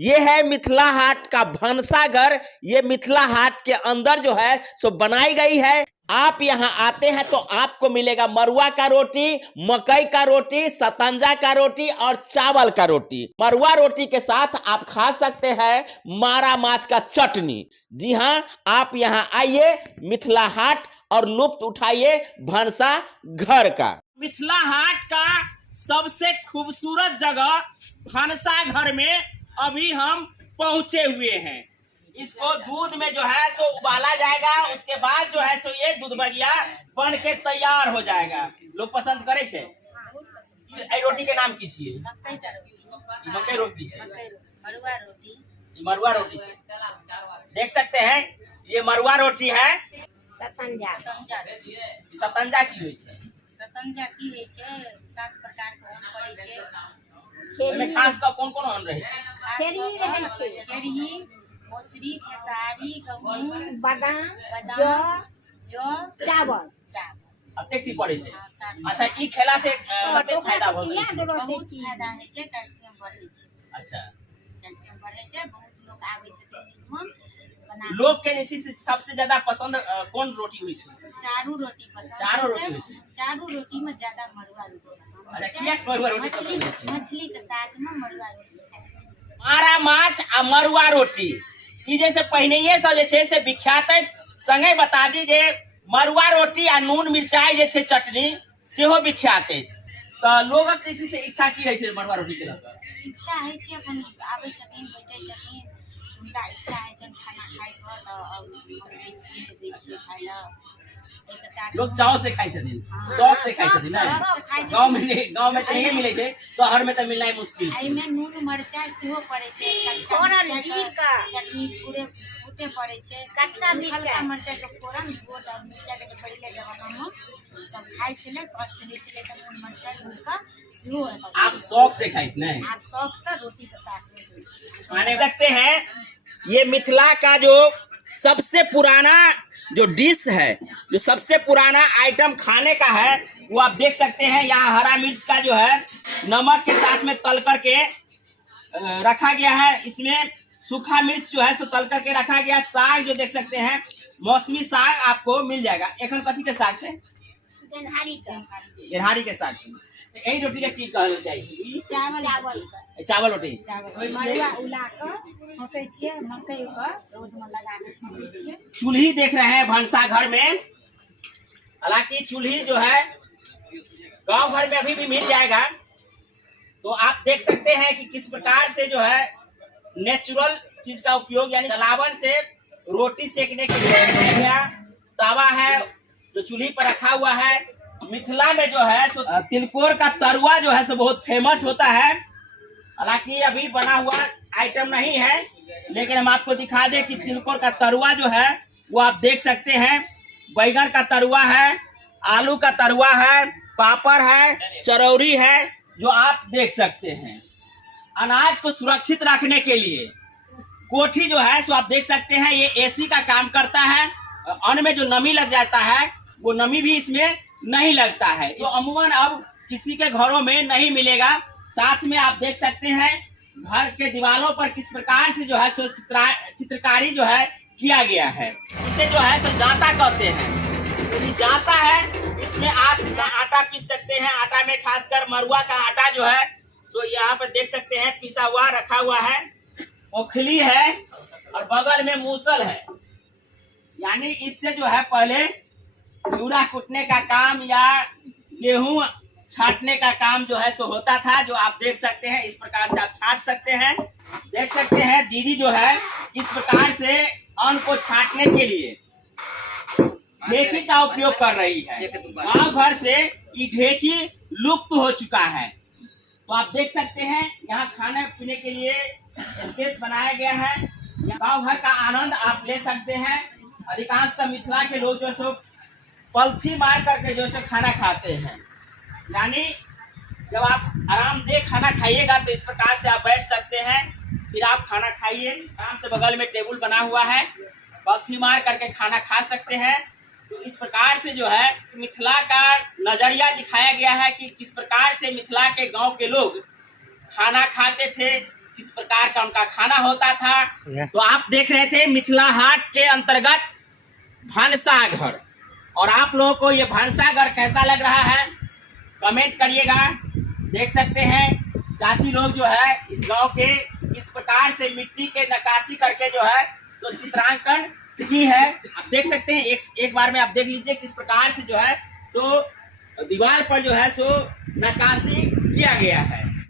ये है मिथिला हाट का भंसाघर। ये मिथिला हाट के अंदर जो है सो बनाई गई है। आप यहाँ आते हैं तो आपको मिलेगा मरुआ का रोटी, मकई का रोटी, सतंजा का रोटी और चावल का रोटी। मरुआ रोटी के साथ आप खा सकते हैं मारा माछ का चटनी। जी हाँ, आप यहाँ आइए मिथिला हाट और लुत्फ उठाइए भंसा घर का। मिथिला हाट का सबसे खूबसूरत जगह भंसा घर में अभी हम पहुंचे हुए हैं। इसको दूध में जो है सो उबाला जाएगा, उसके बाद जो है सो ये दूध बगिया बन के तैयार हो जाएगा। लोग पसंद करे छे। रोटी के नाम की छिए? मकई रोटी छे, मरुआ रोटी छे। देख सकते हैं ये मरुआ रोटी है। सतंजा सतंजा की होय छे? सतंजा की होय छे 7 प्रकार के अन्न पड़ै छे। खेरी खास का कौन-कौन अन्न रहे छे? खेरी रहे छे, खेरी, मौसरी, खेसारी, गहूम, बादाम, जौ, चावल। अतेक चीज पड़े छे। अच्छा, ई खेला से कते फायदा भ सकै छै? बहुत फायदा होय छे, कैल्शियम बढ़ै छे। अच्छा, कैल्शियम बढ़ै छे। बहुत लोग आबै छथिन में लोग के जे छै सबसे ज्यादा पसंद कौन रोटी होय छै? चारू रोटी पसंद। चारो रोटी होय छै। चारू रोटी में ज्यादा मरुआ रोटी पसंद है। अच्छा, किया मरुआ रोटी पसंद है? मछली के साथ में मरुआ रोटी खाय छै। मारा माछ आ मरुआ रोटी ई जैसे पहिनैये से जे छै से विख्यात अछि। संगे बता दी जे मरुआ रोटी आ नून मिरचाई जे छै चटनी सेहो विख्यात अछि। त लोगक जे छै से इच्छा की रहै छै मरुआ रोटी के लऽ कऽ? इच्छा है छे अपन आबै छथिन, बैठे छथिन, उनका इच्छा है छन खाना खाए को तो दै छिए खाय ला। एक साथ लोग चाव से खाई छथिन, शौक से खाई छथिन ना। गांव में तो नहीं मिले छे, शहर में तो मिलना मुश्किल आई छे। में नून मरचाई सेहो पड़े छे, कचका मिर्चाई का चटनी पूरे फूटे पड़े छे। कचका मिर्चाई के फोरन गोट और मिर्चाई के पहले जमाना में सब खाई छले, कष्ट होय छले त नून मरचाई गुड़का सेहो रहता। आप शौक से खाई छे ना? आप शौक से रोटी के साथ में माने सकते हैं ये मिथिला का जो सबसे पुराना जो डिश है, जो सबसे पुराना आइटम खाने का है, वो आप देख सकते हैं। यहाँ हरा मिर्च का जो है नमक के साथ में तल करके रखा गया है। इसमें सूखा मिर्च जो है सो तल करके रखा गया। साग जो देख सकते हैं, मौसमी साग आपको मिल जाएगा। एखन कथी के साग छे? गेनहारी के साग छे। यही रोटी के की कहल जाय छै? चावल रोटी। मरुआ उला के छोंकै छियै, मकई के रोद में लगा के छोंकै छियै। चूल्ही देख रहे हैं भंसा घर में। हालांकि चूल्ही जो है गांव घर में अभी भी मिल जाएगा। तो आप देख सकते हैं कि किस प्रकार से जो है नेचुरल चीज का उपयोग, यानी जलावन से रोटी सेकने के लिए किया गया तावा है जो चूल्ही पर रखा हुआ है। मिथिला में जो है सो तिलकोर का तरुआ जो है सो बहुत फेमस होता है। हालांकि अभी बना हुआ आइटम नहीं है, लेकिन हम आपको दिखा दें कि तिलकोर का तरुआ जो है वो आप देख सकते हैं। बैगन का तरुआ है, आलू का तरुआ है, पापड़ है, चरौरी है, जो आप देख सकते हैं। अनाज को सुरक्षित रखने के लिए कोठी जो है सो आप देख सकते हैं, ये एसी का काम करता है। अन्न में जो नमी लग जाता है वो नमी भी इसमें नहीं लगता है, जो अमूमन अब किसी के घरों में नहीं मिलेगा। साथ में आप देख सकते हैं घर के दीवारों पर किस प्रकार से जो है चित्रकारी जो है किया गया है। इसे जो है सो जाता कहते हैं। तो ये जाता है, इसमें आप आटा पीस सकते हैं। आटा में खासकर मरुआ का आटा जो है सो यहाँ पर देख सकते हैं पिसा हुआ रखा हुआ है। ओखली है और बगल में मूसल है, यानी इससे जो है पहले चूड़ा कूटने का काम या गेहूं छाटने का काम जो है सो होता था, जो आप देख सकते हैं। इस प्रकार से आप छाट सकते हैं। देख सकते हैं दीदी जो है इस प्रकार से अन्न को छाटने के लिए ढेकी का उपयोग कर रही है। गांव भर से ये ढेकी लुप्त हो चुका है। तो आप देख सकते हैं यहाँ खाने पीने के लिए स्पेस बनाया गया है। गांव भर का आनंद आप ले सकते हैं। अधिकांशतः मिथिला के लोग जो सो पलथी मार करके जो सो खाना खाते हैं, यानी जब आप आरामदेह खाना खाइएगा तो इस प्रकार से आप बैठ सकते हैं, फिर आप खाना खाइए। आराम से बगल में टेबल बना हुआ है, पलथी मार करके खाना खा सकते हैं। तो इस प्रकार से जो है मिथिला का नजरिया दिखाया गया है कि किस प्रकार से मिथिला के गांव के लोग खाना खाते थे, किस प्रकार का उनका खाना होता था। तो आप देख रहे थे मिथिला हाट के अंतर्गत भानसाघर, और आप लोगों को ये भानसाघर कैसा लग रहा है कमेंट करिएगा। देख सकते हैं चाची लोग जो है इस गांव के इस प्रकार से मिट्टी के नक्काशी करके जो है सो चित्रांकन की है। आप देख सकते हैं एक बार में आप देख लीजिए किस प्रकार से जो है सो दीवार पर जो है सो नक्काशी किया गया है।